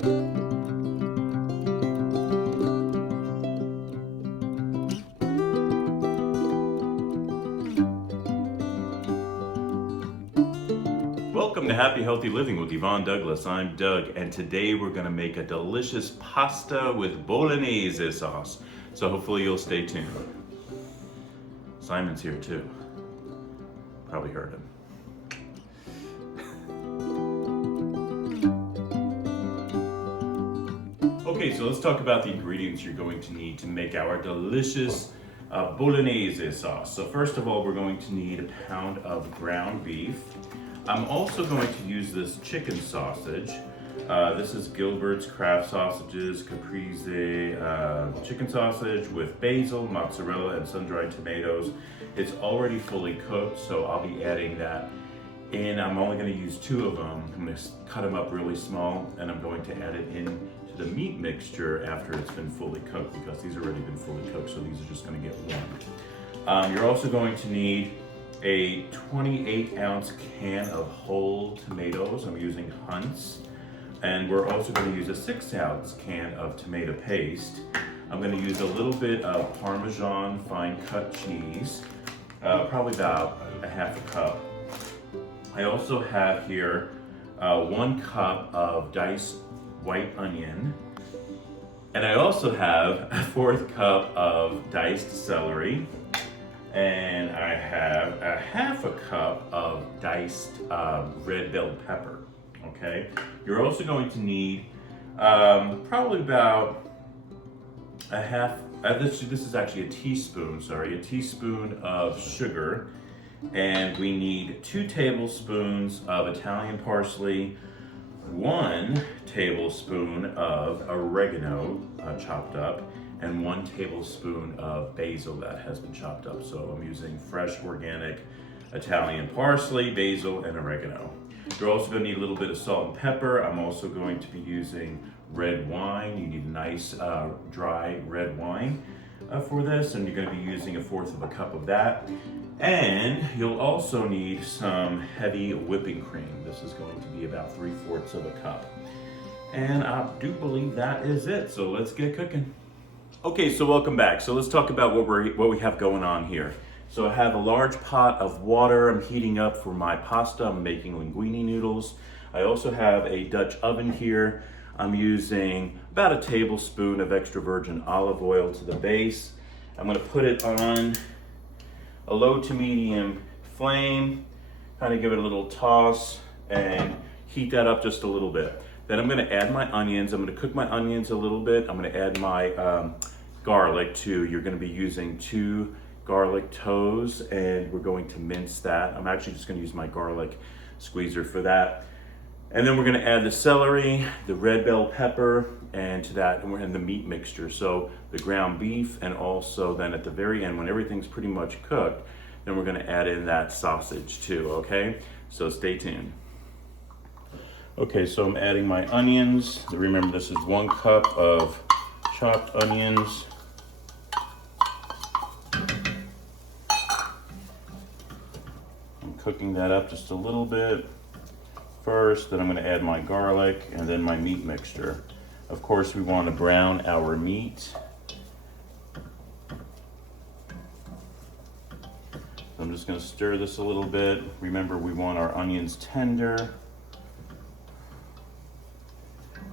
Welcome to Happy Healthy Living with Yvonne Douglas. I'm Doug, and today we're going to make a delicious pasta with Bolognese sauce. So hopefully you'll stay tuned. Simon's here too. Probably heard him. Okay, so let's talk about the ingredients you're going to need to make our delicious Bolognese sauce. So first of all, we're going to need a pound of ground beef. I'm also going to use this chicken sausage. This is Gilbert's Craft Sausages Caprese chicken sausage with basil, mozzarella, and sun-dried tomatoes. It's already fully cooked, so I'll be adding that in. I'm only going to use 2 of them. I'm going to cut them up really small, and I'm going to add it in to the meat mixture after it's been fully cooked, because these have already been fully cooked, so these are just going to get warmed. You're also going to need a 28-ounce can of whole tomatoes. I'm using Hunt's. And we're also going to use a 6-ounce can of tomato paste. I'm going to use a little bit of Parmesan fine cut cheese, probably about a half a cup. I also have here 1 cup of diced white onion. And I also have a 4th cup of diced celery. And I have a half a cup of diced red bell pepper, okay? You're also going to need probably about a half, this is actually a teaspoon of sugar. And we need 2 tablespoons of Italian parsley, 1 tablespoon of oregano chopped up, and 1 tablespoon of basil that has been chopped up. So I'm using fresh organic Italian parsley, basil, and oregano. You're also going to need a little bit of salt and pepper. I'm also going to be using red wine. You need a nice dry red wine for this, and you're going to be using 1/4 of a cup of that. And you'll also need some heavy whipping cream. This is going to be about 3/4 of a cup. And I do believe that is it. So let's get cooking. Okay, so welcome back. So let's talk about what we have going on here. So I have a large pot of water I'm heating up for my pasta. I'm making linguine noodles. I also have a Dutch oven here. I'm using about a tablespoon of extra virgin olive oil to the base. I'm gonna put it on a low to medium flame, kind of give it a little toss and heat that up just a little bit. Then I'm gonna add my onions. I'm gonna cook my onions a little bit. I'm gonna add my garlic too. You're gonna be using 2 garlic toes, and we're going to mince that. I'm actually just gonna use my garlic squeezer for that. And then we're gonna add the celery, the red bell pepper, and to that, and we're in the meat mixture. So the ground beef, and also then at the very end, when everything's pretty much cooked, then we're gonna add in that sausage too, okay? So stay tuned. Okay, so I'm adding my onions. Remember, this is 1 cup of chopped onions. I'm cooking that up just a little bit first, then I'm going to add my garlic and then my meat mixture. Of course, we want to brown our meat. I'm just going to stir this a little bit. Remember, we want our onions tender.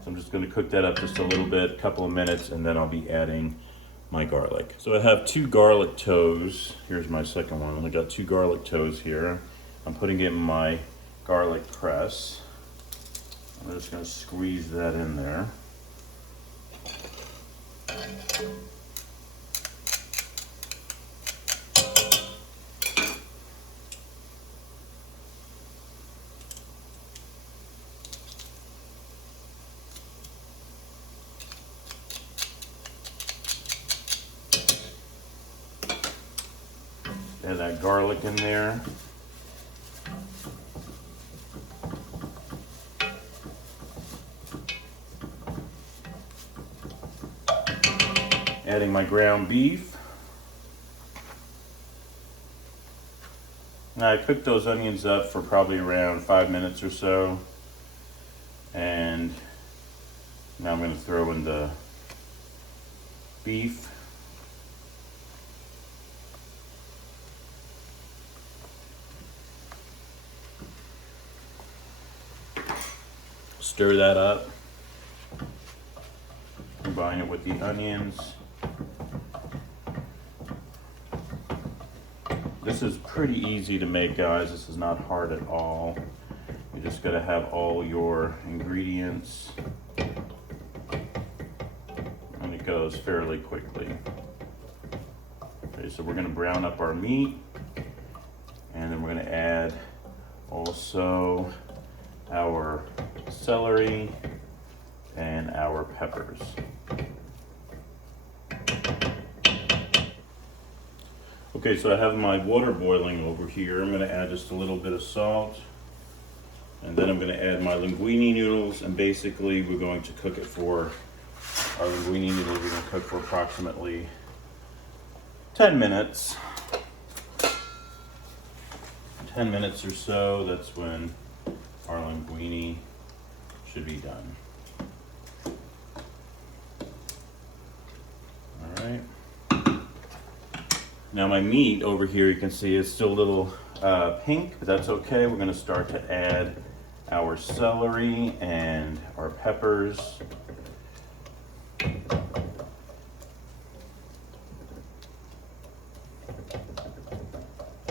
So I'm just going to cook that up just a little bit, a couple of minutes, and then I'll be adding my garlic. So I have 2 garlic toes. Here's my second one. I got 2 garlic toes here. I'm putting it in my garlic press. I'm just going to squeeze that in there. Add that garlic in there. Adding my ground beef. Now I cooked those onions up for probably around 5 minutes or so. And Now I'm going to throw in the beef. Stir that up. Combine it with the onions. This is pretty easy to make, guys. This is not hard at all. You just got to have all your ingredients. And it goes fairly quickly. Okay, so we're going to brown up our meat. And then we're going to add also our celery and our peppers. Okay, so I have my water boiling over here. I'm going to add just a little bit of salt. And then I'm going to add my linguine noodles, and basically we're going to cook it for, our linguine noodles we're going to cook for approximately 10 minutes. 10 minutes or so, that's when our linguine should be done. All right. Now my meat over here, you can see it's still a little pink, but that's okay. We're going to start to add our celery and our peppers.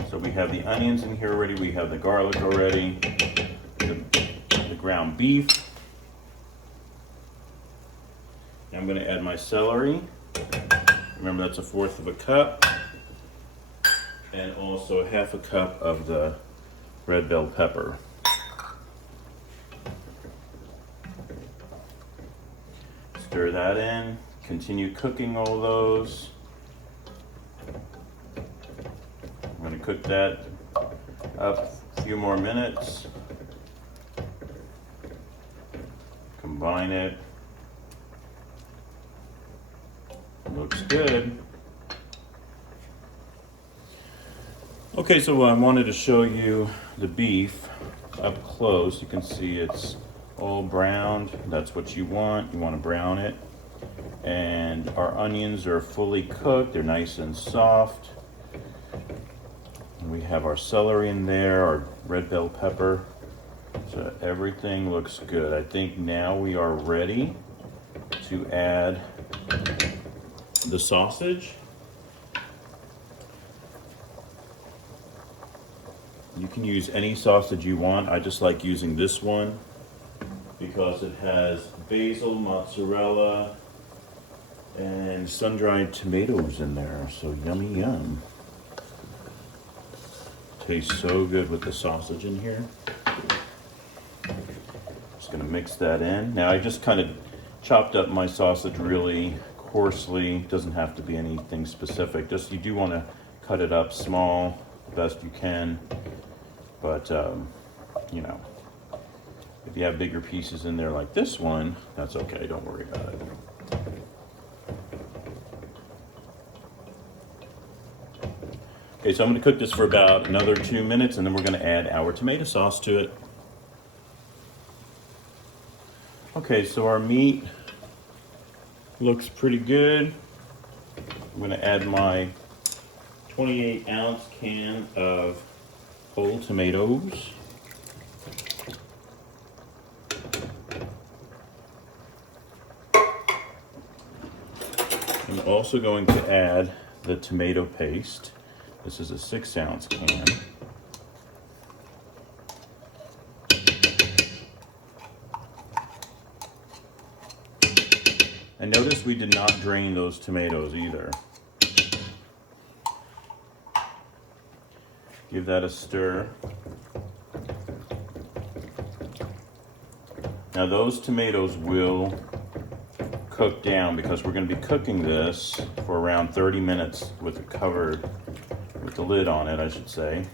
So we have the onions in here already, we have the garlic already, the ground beef. Now I'm going to add my celery. Remember, that's 1/4 of a cup. And also 1/2 cup of the red bell pepper. Stir that in. Continue cooking all those. I'm going to cook that up a few more minutes. Combine it. Looks good. Okay, so I wanted to show you the beef up close. You can see it's all browned. That's what you want. You want to brown it. And our onions are fully cooked. They're nice and soft. And we have our celery in there, our red bell pepper. So everything looks good. I think now we are ready to add the sausage. You can use any sausage you want. I just like using this one because it has basil, mozzarella, and sun-dried tomatoes in there. So yummy yum. Tastes so good with the sausage in here. Just gonna mix that in. Now I just kind of chopped up my sausage really coarsely. Doesn't have to be anything specific. Just you do want to cut it up small, the best you can. But, you know, if you have bigger pieces in there like this one, that's okay. Don't worry about it. Okay, so I'm going to cook this for about another 2 minutes, and then we're going to add our tomato sauce to it. Okay, so our meat looks pretty good. I'm going to add my 28-ounce can of whole tomatoes. I'm also going to add the tomato paste. This is a 6-ounce can. And notice we did not drain those tomatoes either. Give that a stir. Now those tomatoes will cook down because we're going to be cooking this for around 30 minutes with it covered, with the lid on it, I should say.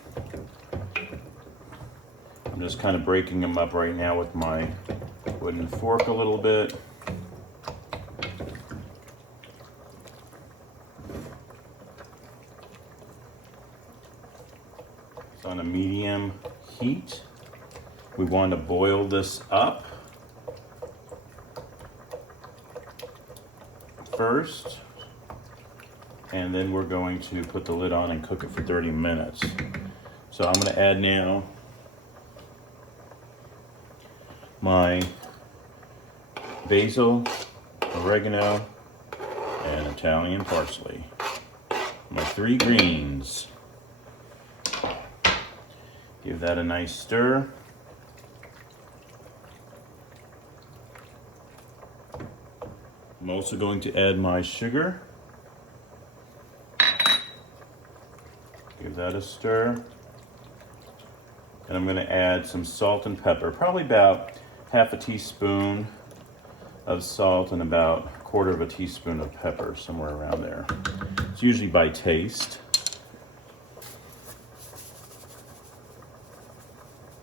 I'm just kind of breaking them up right now with my wooden fork a little bit. It's on a medium heat. We want to boil this up. first, and then we're going to put the lid on and cook it for 30 minutes. So I'm going to add now my basil, oregano, and Italian parsley. My 3 greens. Give that a nice stir. I'm also going to add my sugar. Give that a stir. And I'm going to add some salt and pepper, probably about half a teaspoon of salt and about a quarter of a teaspoon of pepper, somewhere around there. It's usually by taste.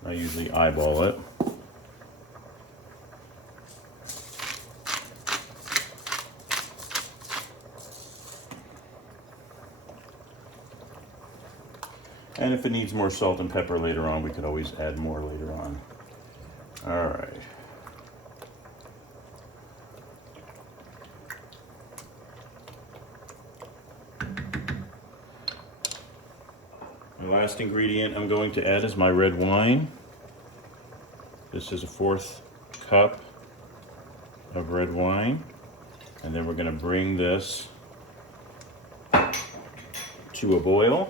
I usually eyeball it. And if it needs more salt and pepper later on, we could always add more later on. All right. The last ingredient I'm going to add is my red wine. This is a 1/4 cup of red wine. And then we're going to bring this to a boil.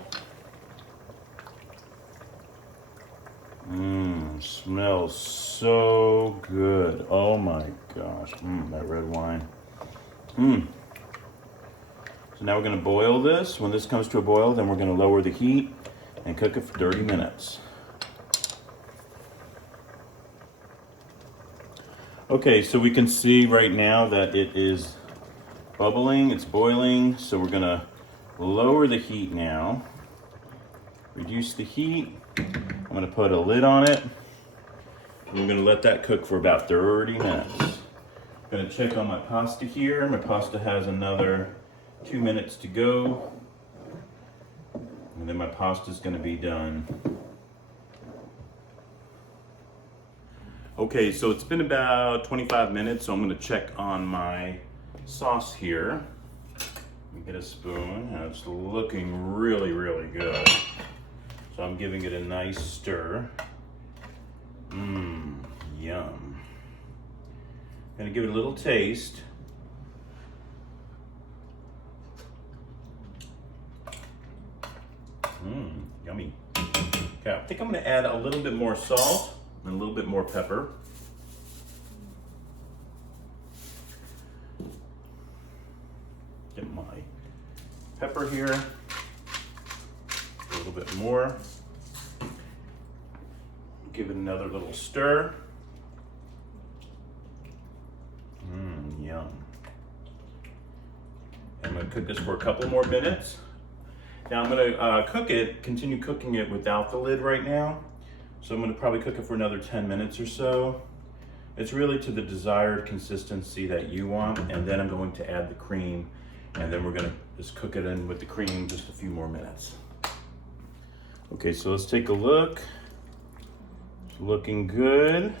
Smells so good. Oh my gosh. That red wine. So now we're going to boil this. When this comes to a boil, then we're going to lower the heat and cook it for 30 minutes. Okay, so we can see right now that it is bubbling, it's boiling. So we're going to lower the heat now. Reduce the heat. I'm going to put a lid on it. And we're going to let that cook for about 30 minutes. I'm going to check on my pasta here. My pasta has another 2 minutes to go. And then my pasta is going to be done. Okay, so it's been about 25 minutes, so I'm going to check on my sauce here. Let me get a spoon. And it's looking really, really good. So I'm giving it a nice stir. Yum. Gonna give it a little taste. Yummy. Okay, I think I'm gonna add a little bit more salt and a little bit more pepper. Get my pepper here. A little bit more. Give it another little stir. Yum. I'm going to cook this for a couple more minutes. Now I'm going to continue cooking it without the lid right now. So I'm going to probably cook it for another 10 minutes or so. It's really to the desired consistency that you want. And then I'm going to add the cream. And then we're going to just cook it in with the cream just a few more minutes. Okay, so let's take a look. It's looking good.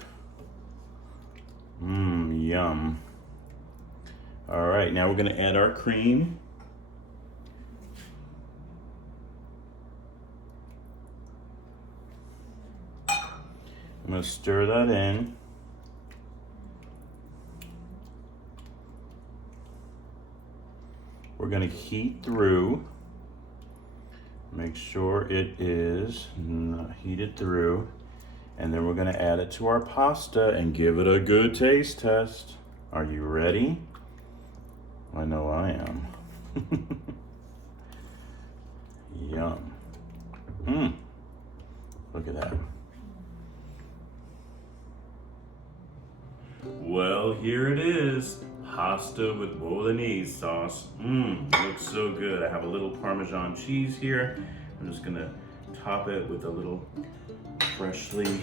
Yum. All right, now we're gonna add our cream. I'm gonna stir that in. We're gonna heat through. Make sure it is heated through. And then we're gonna add it to our pasta and give it a good taste test. Are you ready? I know I am. Yum. Look at that. Well, here it is. Pasta with Bolognese sauce. Looks so good. I have a little Parmesan cheese here. I'm just gonna top it with a little freshly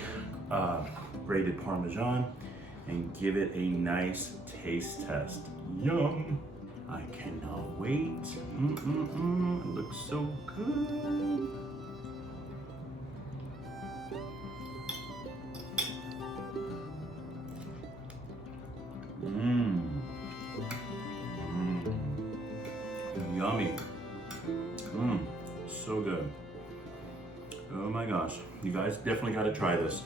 grated Parmesan and give it a nice taste test. Yum! I cannot wait. It looks so good. Yummy. Mmm, so good. Oh my gosh, you guys definitely got to try this.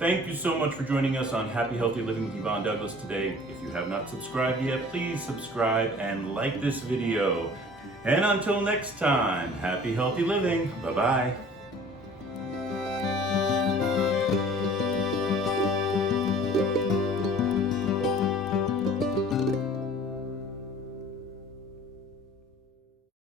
Thank you so much for joining us on Happy Healthy Living with Yvonne Douglas today. If you have not subscribed yet, please subscribe and like this video. And until next time, happy healthy living. Bye-bye.